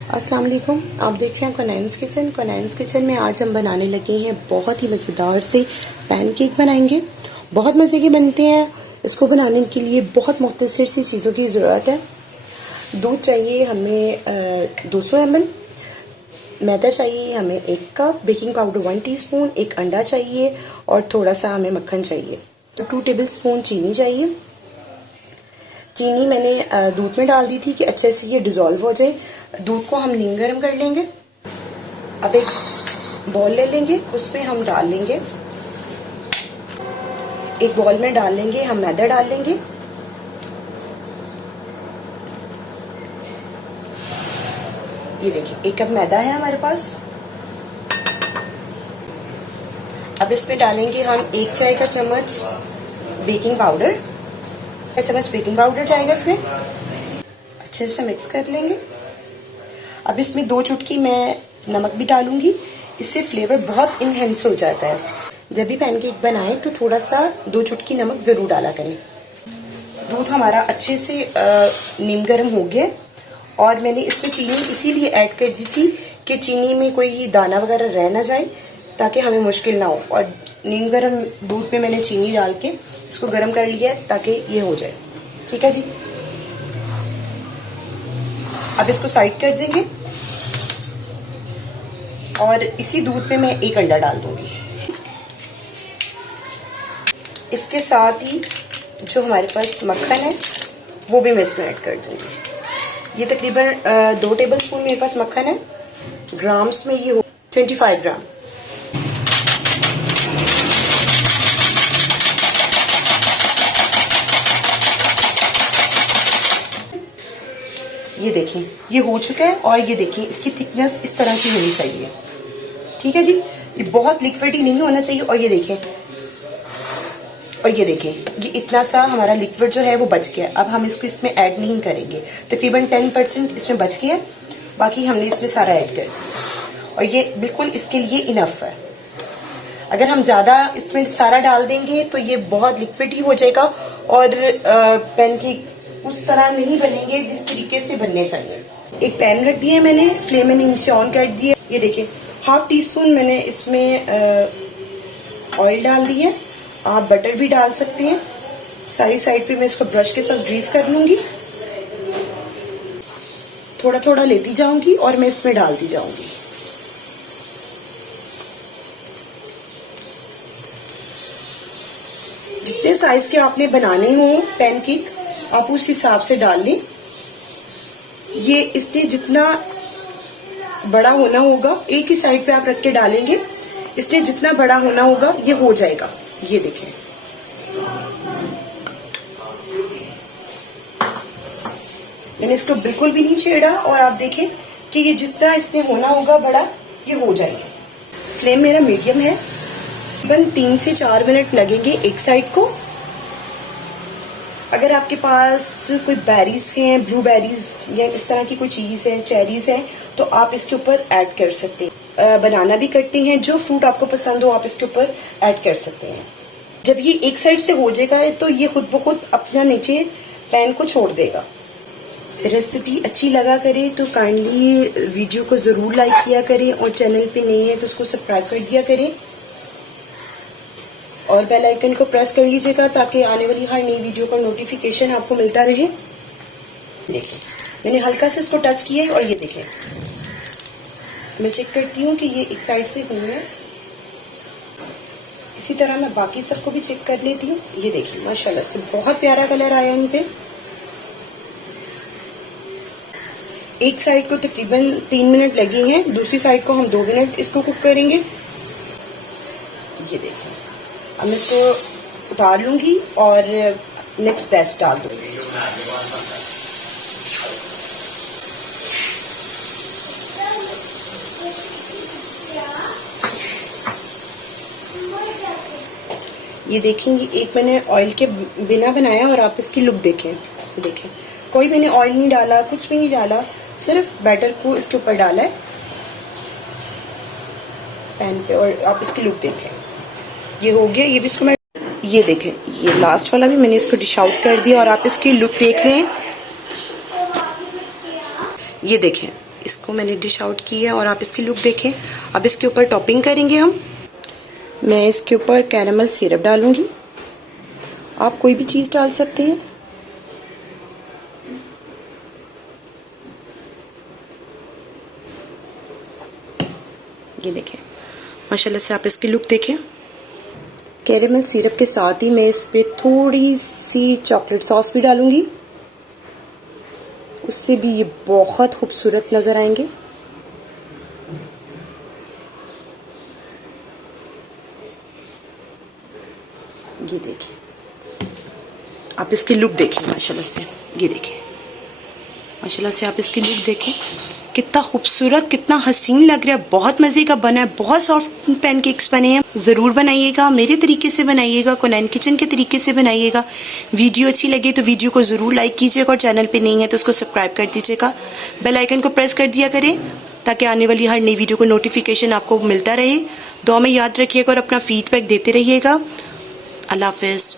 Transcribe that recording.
अस्सलाम वालेकुम। आप देख रहे हैं कोनैन्स किचन। कोनैन्स किचन में आज हम बनाने लगे हैं बहुत ही मज़ेदार से पैनकेक बनाएंगे। बहुत मज़े के बनते हैं। इसको बनाने के लिए बहुत मुख्तसर सी चीज़ों की ज़रूरत है। दूध चाहिए हमें 200 ml, मैदा चाहिए हमें 1 कप, बेकिंग पाउडर 1 टीस्पून, एक अंडा चाहिए और थोड़ा सा हमें मक्खन चाहिए। तो 2 टेबल स्पून चीनी चाहिए। चीनी मैंने दूध में डाल दी थी कि अच्छे से ये डिज़ोल्व हो जाए। दूध को हम नीम गर्म कर लेंगे। अब एक बॉल ले लेंगे, उसमें हम डाल लेंगे, एक बॉल में डाल लेंगे हम मैदा डाल लेंगे। ये देखिए 1 कप मैदा है हमारे पास। अब इसमें डालेंगे हम 1 चाय का चम्मच बेकिंग पाउडर। चम्मच बेकिंग पाउडर जाएगा इसमें। अच्छे से मिक्स कर लेंगे। अब इसमें 2 चुटकी मैं नमक भी डालूंगी, इससे फ्लेवर बहुत इनहेंस हो जाता है। जब भी पैनकेक बनाएं तो थोड़ा सा 2 चुटकी नमक जरूर डाला करें। दूध हमारा अच्छे से नीम गर्म हो गया और मैंने इसमें चीनी इसीलिए ऐड कर दी थी कि चीनी में कोई दाना वगैरह रह ना जाए, ताकि हमें मुश्किल ना हो। और नीम गर्म दूध में मैंने चीनी डाल के इसको गर्म कर लिया है ताकि ये हो जाए। ठीक है जी। अब इसको साइड कर देंगे और इसी दूध में मैं 1 अंडा डाल दूंगी। इसके साथ ही जो हमारे पास मक्खन है वो भी मैं इसमें ऐड कर दूंगी। ये तकरीबन 2 टेबल स्पून मेरे पास मक्खन है। ग्राम्स में ये हो 25 ग्राम। ये देखें ये हो चुका है और ये देखिए इसकी थिकनेस इस तरह की होनी चाहिए। ठीक है जी। ये बहुत लिक्विड ही नहीं होना चाहिए। और ये देखें ये इतना सा हमारा लिक्विड जो है वो बच गया। अब हम इसको इसमें ऐड नहीं करेंगे। तकरीबन 10% इसमें बच गया, बाकी हमने इसमें सारा ऐड कर दिया और ये बिल्कुल इसके लिए इनफ है। अगर हम ज्यादा इसमें सारा डाल देंगे तो ये बहुत लिक्विड ही हो जाएगा और पैनकेक उस तरह नहीं बनेंगे जिस तरीके से बनने चाहिए। एक पैन रख दिया मैंने, फ्लेम मैंने नीचे ऑन कर दिया। ये देखिए 1/2 टीस्पून मैंने इसमें ऑयल डाल दी है। आप बटर भी डाल सकते हैं। सारी साइड पे मैं इसको ब्रश के साथ ग्रीस कर लूंगी। थोड़ा थोड़ा लेती जाऊंगी और मैं इसमें डालती जाऊंगी। जितने साइज के आपने बनाने हो पैनकेक आप उस हिसाब से डाल लें। ये इसलिए जितना बड़ा होना होगा एक ही साइड पे आप रख के डालेंगे, इसलिए जितना बड़ा होना होगा ये हो जाएगा। ये देखें मैंने इसको बिल्कुल भी नहीं छेड़ा और आप देखें कि ये जितना इसमें होना होगा बड़ा ये हो जाएगा। फ्लेम मेरा मीडियम है। तकरीबन 3 से 4 मिनट लगेंगे एक साइड को। अगर आपके पास कोई बेरीज हैं, ब्लूबेरीज या इस तरह की कोई चीज है, चेरीज है, तो आप इसके ऊपर ऐड कर सकते हैं। बनाना भी करते हैं। जो फ्रूट आपको पसंद हो आप इसके ऊपर ऐड कर सकते हैं। जब ये एक साइड से हो जाएगा तो ये खुद ब खुद अपना नीचे पैन को छोड़ देगा। रेसिपी अच्छी लगा करे तो काइंडली वीडियो को जरूर लाइक किया करें और चैनल पे नए हैं तो उसको सब्सक्राइब कर दिया करें और बेल आइकन को प्रेस कर लीजिएगा ताकि आने वाली हर नई वीडियो का नोटिफिकेशन आपको मिलता रहे। देखिए मैंने हल्का से इसको टच किया है और ये देखें मैं चेक करती हूँ कि ये एक साइड से हुई है। इसी तरह मैं बाकी सबको भी चेक कर लेती हूँ। ये देखिए माशाल्लाह से बहुत प्यारा कलर आया इन पे। एक साइड को तकरीबन 3 मिनट लगे हैं, दूसरी साइड को हम 2 मिनट इसको कुक करेंगे। ये देखिए अब मैं इसको उतार लूंगी और नेक्स्ट बैच डाल दूंगी। ये देखेंगे एक मैंने ऑयल के बिना बनाया और आप इसकी लुक देखें। कोई मैंने ऑयल नहीं डाला, कुछ भी नहीं डाला, सिर्फ बैटर को इसके ऊपर डाला है पैन पे और आप इसकी लुक देखें। ये हो गया। ये भी इसको मैं ये देखें ये लास्ट वाला भी मैंने इसको डिश आउट कर दिया और आप इसकी लुक देख लें। ये देखें इसको मैंने डिश आउट किया है और आप इसकी लुक देखें। अब इसके ऊपर टॉपिंग करेंगे हम। मैं इसके ऊपर कैरेमल सिरप डालूंगी, आप कोई भी चीज़ डाल सकते हैं। ये देखें, माशाल्लाह से आप इसकी लुक देखें। कैरेमल सिरप के साथ ही मैं इस पे थोड़ी सी चॉकलेट सॉस भी डालूंगी, उससे भी ये बहुत खूबसूरत नज़र आएंगे। ये देखिए, आप इसकी लुक देखिए माशाल्लाह से। ये देखिए, माशाल्लाह से आप इसकी लुक देखें, कितना खूबसूरत, कितना हसीन लग रहा है। बहुत मज़े का बना है, बहुत सॉफ्ट पैनकेक्स बने हैं। ज़रूर बनाइएगा, मेरे तरीके से बनाइएगा, कुनैन किचन के तरीके से बनाइएगा। वीडियो अच्छी लगे तो वीडियो को ज़रूर लाइक कीजिएगा और चैनल पे नहीं है तो उसको सब्सक्राइब कर दीजिएगा। बेल आइकन को प्रेस कर दिया करें ताकि आने वाली हर नई वीडियो को नोटिफिकेशन आपको मिलता रहे। दुआ में याद रखिएगा और अपना फीडबैक देते रहिएगा। अल्लाह हाफ़िज़।